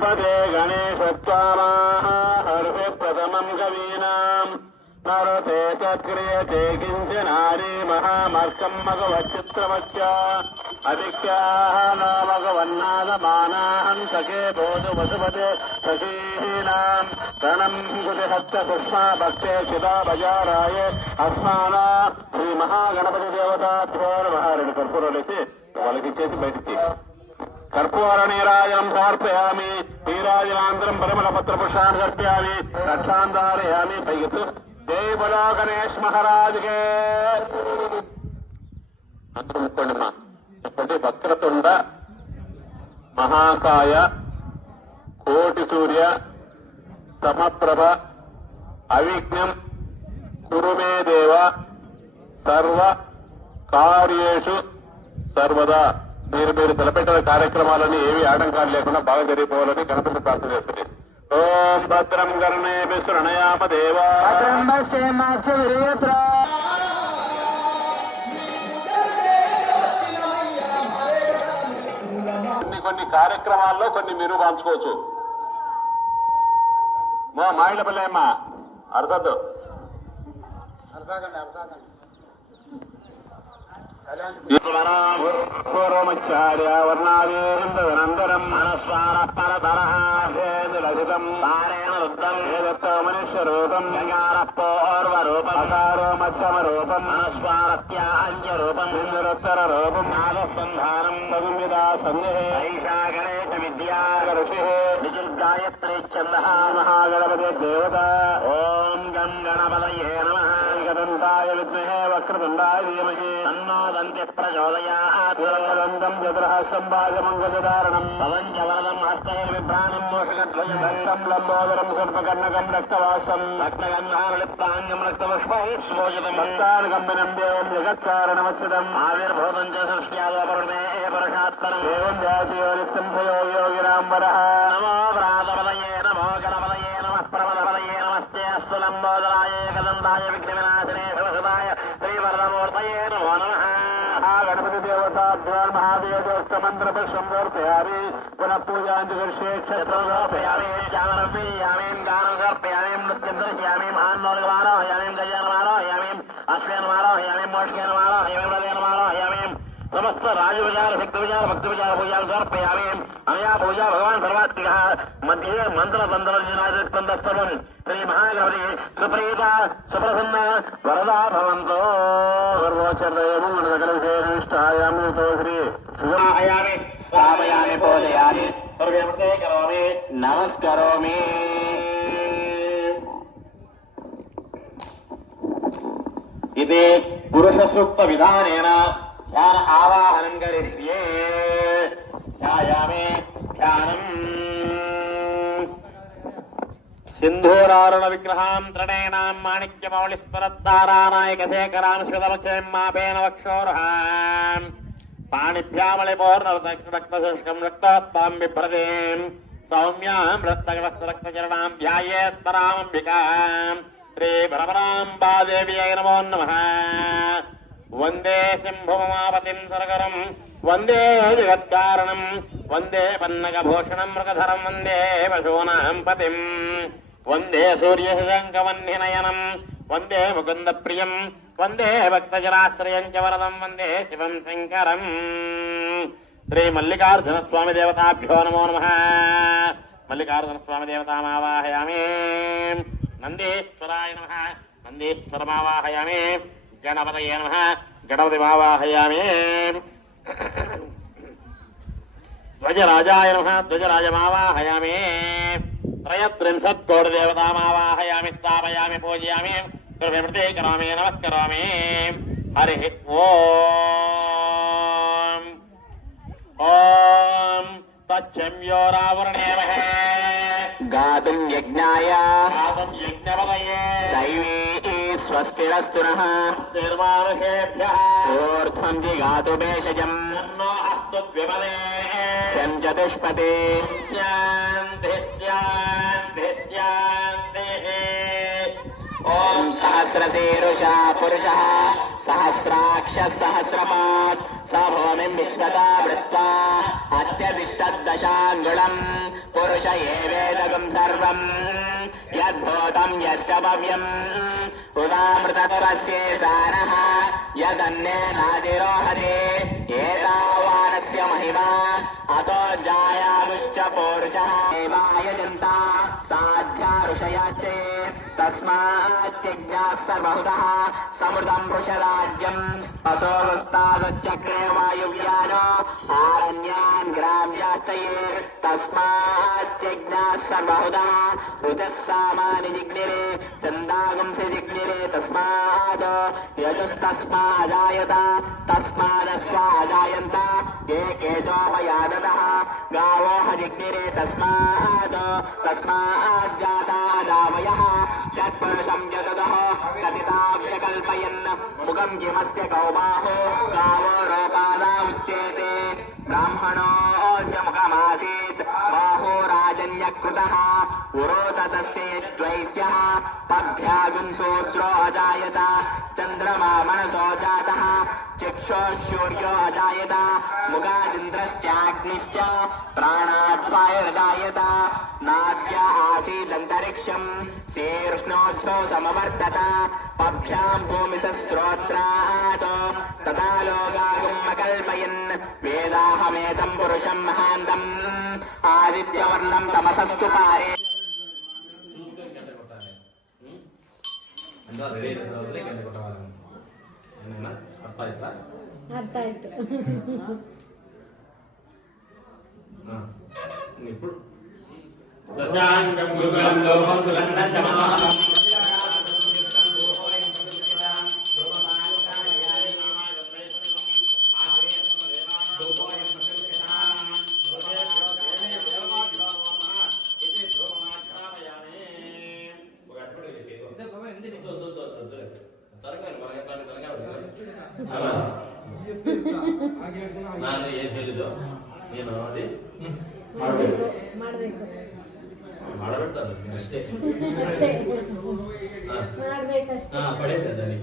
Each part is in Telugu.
गणपते गणेशत्वामाहर्षि प्रथमं कवीनाम् नरते चक्रियते किञ्चनारी महामर्कं मघवच्चित्रमच्च अभिख्याः न मघवन्नादमानाहं सखे भोजु वसुपते सखीनां रणं गुजहस्तपुष्मा भक्ते चिदा बजाराय अस्माना श्रीमहागणपति देवताभ्यो नमः రెండు కర్పూరాలు వేసి వాళ్ళకి ఇచ్చేసి బయటికి कर्पूर नीराजनं समर्पयामि नीराजनानन्तरं परिमलपत्रपुष्पाणि समर्पयामि रक्षान् धारयामि पैगतु जय बोलो गणेश महाराज के అనుకోండిమా చెప్పండి వక్రతుండ మహాకాయ కోటి సూర్య సమప్రభ అవిఘ్నం కురు మే దేవ సర్వ కార్యేషు సర్వదా మీరు తలపెట్టిన కార్యక్రమాలని ఏవి ఆటంకాలు లేకుండా బాగా జరిగిపోవాలని గణపతి ప్రార్థన చేస్తుంది. ఓం భద్రం కర్ణేభి శృణయామ దేవా కొన్ని కార్యక్రమాల్లో కొన్ని మీరు పంచుకోవచ్చు. మాయిల పిల్లమ్మ అరసద్దు పూర్వమచార్య వర్ణావేంద్రనందరం మనస్వార పరతరహితం తారేణ రుద్ధం ఏదత్తో మనుష్య రూపం గంగారూపకారో మధ్యమ రూపం మనస్వారత్యాజ్య రూపం ఇంద్రోత్తర రూపం నాగసంధానం మధుమిదా సందేహే ఐషా గణేశ విద్యా ఋషి విజుర్గాయత్రీ ఛంద మహాగణపతి దేవత. ఓం గం గణపతయే నమః. గదంతాయ విద్మహే వక్రతుండాయ ధీమహి తన్నో దంతి ప్రచోదయాత్. దంతం చతుర్హస్తం భాగమంగళధారణం పవం చ వరదం హస్తైర్విభ్రాణం మోషకధ్వజం రక్తం లంబోదరం సర్పకర్ణకం రక్తవాసం రక్తగంధారలిప్తాంగం రక్తపుష్పైశ్వోజితం భక్తానుకంబనం దేవం జగత్కారణమస్యతం ఆవిర్భూతం చ సృష్ట్యాదోపరుణే పరషాత్పరం ఏవం జాతియోనిస్సింహయో యోగిరాంబరః. నమో ప్రాతపదయే నమో గణపతయే నమః ప్రమదపదయే నమస్తే అస్తు లంబోదరాయ ఏకదంతాయ విఘ్నవినాశినే శివసుదాయ శ్రీవరదమూర్తయే నమో నమః. గణపతి దేవతాభ్యో మహాదేవోస్తమంత్రపుష్పం సమర్పయామి. పునః పూజాంతి కరిష్యే క్షేత్రం సమర్పయామి. జాగరపేయామి గానం సమర్పయామి. నృత్యం దర్శయామి. మహాన్నోలవారోహయామి. గజానవారోహయామి. అశ్వేనవారోహయామి. మోష్కేనవారోహయామి. హృదయనవారోహయామి. సమస్త రాజవిచార శక్తి విచార భక్తి విచార పూజలు సమర్పయామి. అనయా పూజ భగవాన్ సర్వాత్మిక మధ్య మంత్రతంత్రం శ్రీ మహాగణపతి సుప్రీత సుప్రసన్న వరదా భవంతో. సర్వోచ్చరదైవం మన సకల విశేషిష్టాయామి శ్రీ శివాయామి స్థాపయామి పూజయామి సర్వే కరోమి నమస్కరోమి. ఇది పురుష సూక్త విధానేన ధ్యాన ఆవాహనం కరిష్యే. ధ్యాయామి ధ్యానం. సింధూరారుణ విగ్రహాం త్రణేనాం మాణిక్యమౌళిస్పరద్ధారానాయకశేఖరాం శ్రుతవక్షేమాపేన వక్షోర్హాం పాణిభ్యామళిపూర్ణరక్తశుష్కం రక్తోత్తాం బిభ్రతీం సౌమ్యాం రక్తగణస్థరక్తచరణాం ధ్యాయేత్పరామంబికాం శ్రీభ్రమరాంబాదేవ్యై నమో నమః. వందే శంభుమాపతిం సరగరం వందే జగత్కారణం వందే పన్నగభూషణం మృగధరం వందే పశూనాం పతిం వందే సూర్యశంకవన్నినయనం వందే ముకుంద ప్రియం వందే భక్తజనాశ్రయం చ వరదం వందే శివం శంకరం. శ్రీ మల్లికార్జున స్వామి దేవతాభ్యో నమో నమః. మల్లికార్జున స్వామి దేవతామావాహయామి. నందీశ్వరాయ నమః. నందీశ్వరమావాహయామి. గణపతయే నమః. గణపతిమావాహయామి. ధ్వజరాజాయ నమః. ధ్వజరాజమావాహయామి. త్రయత్రింశత్కోటి దేవతామావాహయామి. స్థాపయామి పూజయామి కృపే కరోమి నమస్కరోమి. హరి ఓం. ఓం తచ్చమ్యోరావృణేమహే గాతుం యజ్ఞాయ యజ్ఞపదయే దైవీ స్వస్తిరస్తు నః. నిర్మానుషేభ్యః ఊర్ధ్వం జిగాతు భేషజం తన్నో అస్తు ద్విపదే చతుష్పదే. శాంతి శాంతి శాంతి. ఓం సహస్రశీరుషా పురుషః सहस्राक्ष सहस्रपात् स भूमिं विश्वता वृत्वा अत्यतिष्ठद्दशाङ्गुलम् पुरुष एवेदगं सर्वम् यद्भूतं यश्च भव्यम् उदामृतत्वस्य सारः यदन्नेनातिरोहते एतावानस्य महिमा अतो जायामुश्च पौरुषः एवायजन्ता साध्या ऋषयाश्च तस्माच्चज्ञाः सर्वहुतः समृतं वृषराज्यम् पशोरुस्तादच्चक्रे वायुव्यानो आरण्यान् ग्राम्याश्च ये तस्माच्चज्ञाः सर्वहुतः ऋचः सामानि जिग्निरे चन्दागुंसि जिग्निरे तस्मात् यजुस्तस्माजायत तस्मादस्वाजायन्त ये केचोपयादतः गावोह जिग्निरे तस्माज्जाता दावयः तत्पुरुषं जगतः कथिताभ्यकल्पयन् मुखं किमस्य गौबाहो गावो रोपादा उच्येते ब्राह्मणोऽस्य मुखमासीत् बाहो राजन्यकृतः उरोततस्य यद्वैस्यः पभ्यागुंसोऽद्रो अजायत चन्द्रमा मनसो जातः चक्षुः अजायत मुखादिन्द्रश्चाग्निश्च प्राणाद्वायुरजायत नाद्या आसीदन्तरिक्षम् शीर्ष्णोच्छो समवर्तत पभ्यां भूमिसस्त्रोत्रात् तथा लोकागुमकल्पयन् वेदाहमेतं पुरुषं महान्तम् आदित्यवर्णं तमसस्तु पारे ಅರ್ಥ ಆಯ್ತು. ఇప్పుడు దశాంగం గురుకులం లోహం సుగంధం శమానం ನಾನು ಏನ್ ಹೇಳಿದ್ದು ನೀನು ಅದು ಮಾಡಬೇಕು ಮಾಡಬಿಡ್ತಾನೆ ಅಷ್ಟೇ ಮಾಡಬೇಕಷ್ಟೇ. ಪಡೇಸದಲ್ಲಿ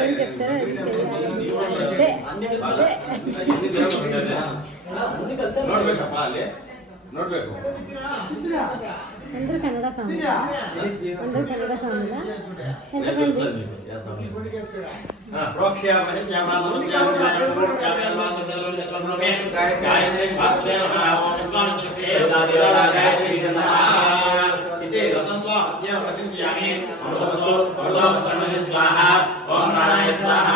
ఏం చెప్తారో ನೋಡ್ಬೇಕಪ್ಪ ಅಲ್ಲಿ ನೋಡ್ಬೇಕು అందరూ కన్నడ సాంగ్ అందరూ కన్నడ సాంగ్ ఎంతమంది ఓం ప్రాణాయ స్వాహ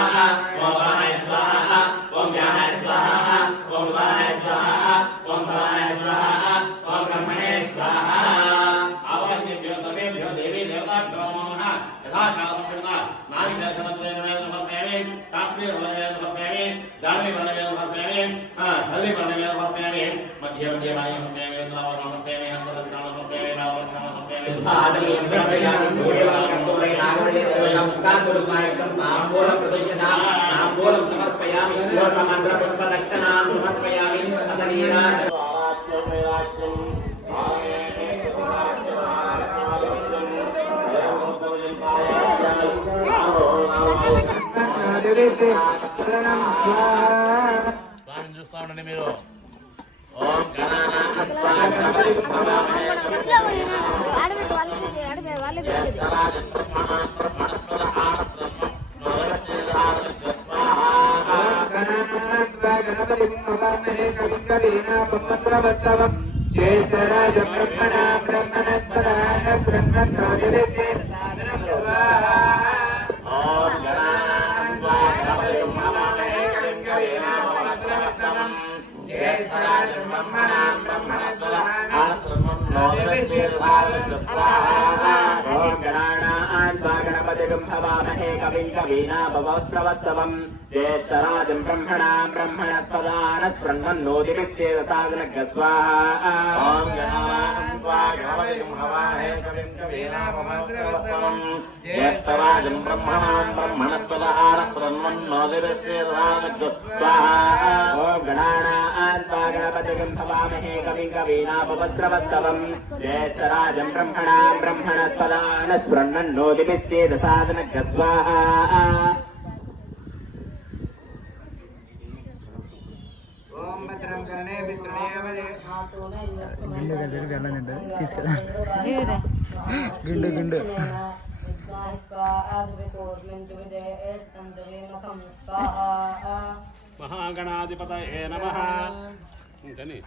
ఓం ప్రాణాయ స్వాహ ఓం జ్ఞానాయ స్వాహ ఓం ఉదానాయ స్వాహ ఓం సమానాయ స్వాహ ఓం బ్రహ్మణే స్వాహ ఆవాహ్యేభ్యో సర్వేభ్యో దేవీ దేవతాభ్యో నమః యథా కాలసంపన్న నాది దర్శనత్వేన వేద సమర్పయామి కాశ్మీర వర్ణవేద సమర్పయామి దానవి వర్ణవేద సమర్పయామి కదలి వర్ణవేద సమర్పయామి మధ్య మధ్య వాయు సమర్పయామి ద్రావణ సమర్పయామి హస్తరక్షణ సమర్పయామి నావరక్షణ సమర్పయామి శుద్ధాచమయం సమర్పయామి భూయవాస్కంతోరై నాగవల్లి దేవతం ముక్తాచురుస్మాయకం తాంబూలం ప్రతిష్ఠితాం తాంబూలం సమర్పయామి సువర్ణమంత్ర పుష్పదక్షిణాం సమర్పయామి అతనీరాజ మీరు गणपतिगुम्भवामहे कविं कवीनाभवस्रवत्सवम् ज्येष्ठराजं ब्रह्मणां ब्रह्मणस्पदानस्पृण्वन्नोतिभिस्येदसाग्नगस्वाहा ॐ गणपतिगुम्भवामहे कविं कवीनाभवस्रवत्सवम् ज्येष्ठराजं ब्रह्मणां ब्रह्मणस्पदानस्पृण्वन्नोतिभिस्येदसाग्नगस्वाहा ॐ गणानां गणपतिं भवामहे कविं कवीनापवस्त्रवस्तवम् ज्येष्ठराजं ब्रह्मणस्पदान स्फुरन्नोदिभिश्चेदसादनग् स्वाहा ఓం భద్రం కర్ణే విష్ణుదేవదే గుండు గదిని వెళ్ళనిద్దాం తీసుకెళ్ళా గుండు మహాగణాధిపతయే నమః. ఇంకని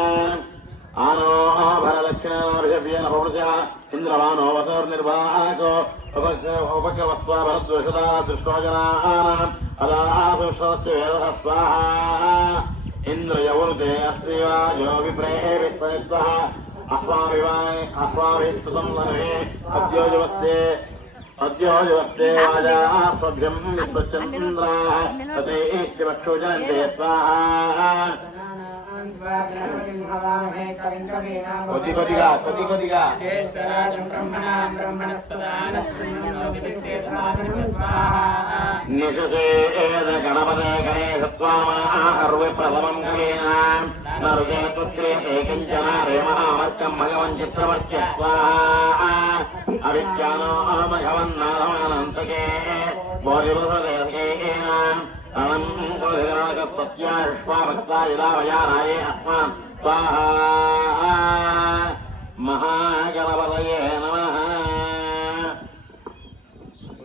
आनो भरलक्ष्मीन इंद्रवानो वसोर्निर्वाहको उपक्रमस्वा भरद्वेषदा दृष्टो जनानाम् अदाशस्य वेदः स्वाहा इन्द्रयवृते अस्त्रिवायो विप्रेः विस्मयस्वः अस्माभिस्तुतं नरे अद्योजवस्ते वाजास्वभ्यं विश्वचन्द्राः तते इष्टिवक्षो जनन्ते स्वाहा కొద్దిగా జ్యేష్ఠరాజం బ్రహ్మణస్పదాన స్ఫురన్నోదిభిశ్చేదసాదనగ్ స్వాహా నిషేద గణపతే గణేశత్వామహర్వి ప్రథమం గణేనాం నరుజే పుత్రే ఏకంచన రేమహామర్కం భగవన్ చిత్రమత్య స్వాహా అవిద్యానో భగవన్నాథమానంతకే బోధివృతదేశకేనాం అనం సత్యాష్వాభక్తాయిలావయానాయే అస్మాన్ స్వాహా మహాగణపతయే నమః.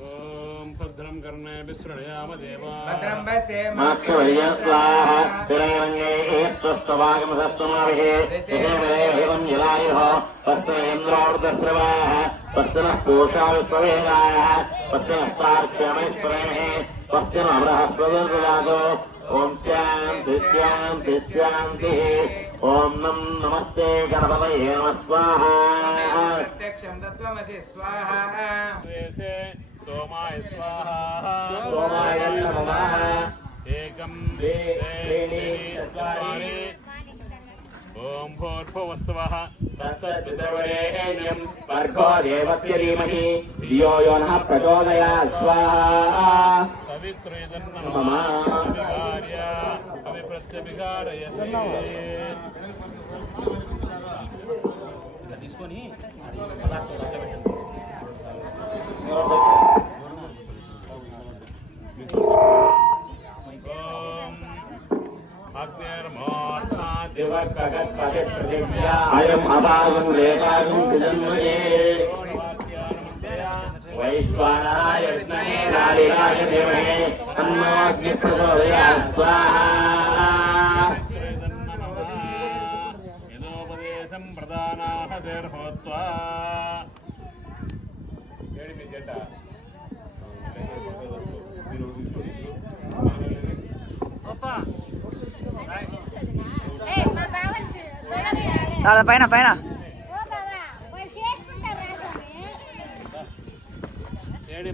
ఓం భద్రం కర్ణే విశృణయామ దేవా భద్రం పశ్యే మాక్షవర్య స్వాహ తిరైరంగే స్వస్తవాగమసత్వమావిహే విషేమదేవం జలాయుః స్వస్తేంద్రోర్దశ్రవాः స్వస్తినః పూషా విశ్వవేదాः స్వస్తినః సార్క్ష్యమైశ్వరేణే స్వస్తినః బృహస్పతిర్దదాతు. ఓం శాంతి శాంతి శాంతి. ఓం నమస్తే గణపతయే నమః స్వాహా. ప్రత్యక్షం తత్వమసి స్వాహా దేశే సోమాయ స్వాహా సోమాయ నమః. ఏకం त्रीणि चत्वारि ఓం భూర్భువస్వః तत्सवितुर्वरेण्यं भर्गो देवस्य धीमहि धियो यो नः प्रचोदयात् स्वाहा. సవిత్రేదన్నమః मम వికార్య అవిప్రత్యవికారయతే తీసుకొని अयम् अपागं रेखागं सिजन्मये वैश्वानराय विद्महे लालिलाय धीमहि तन्नो अग्निः प्रचोदयात् स्वाहा. యదోపదేశం ప్రదానాః దేర్హోత్వా పైన పైన ఏడి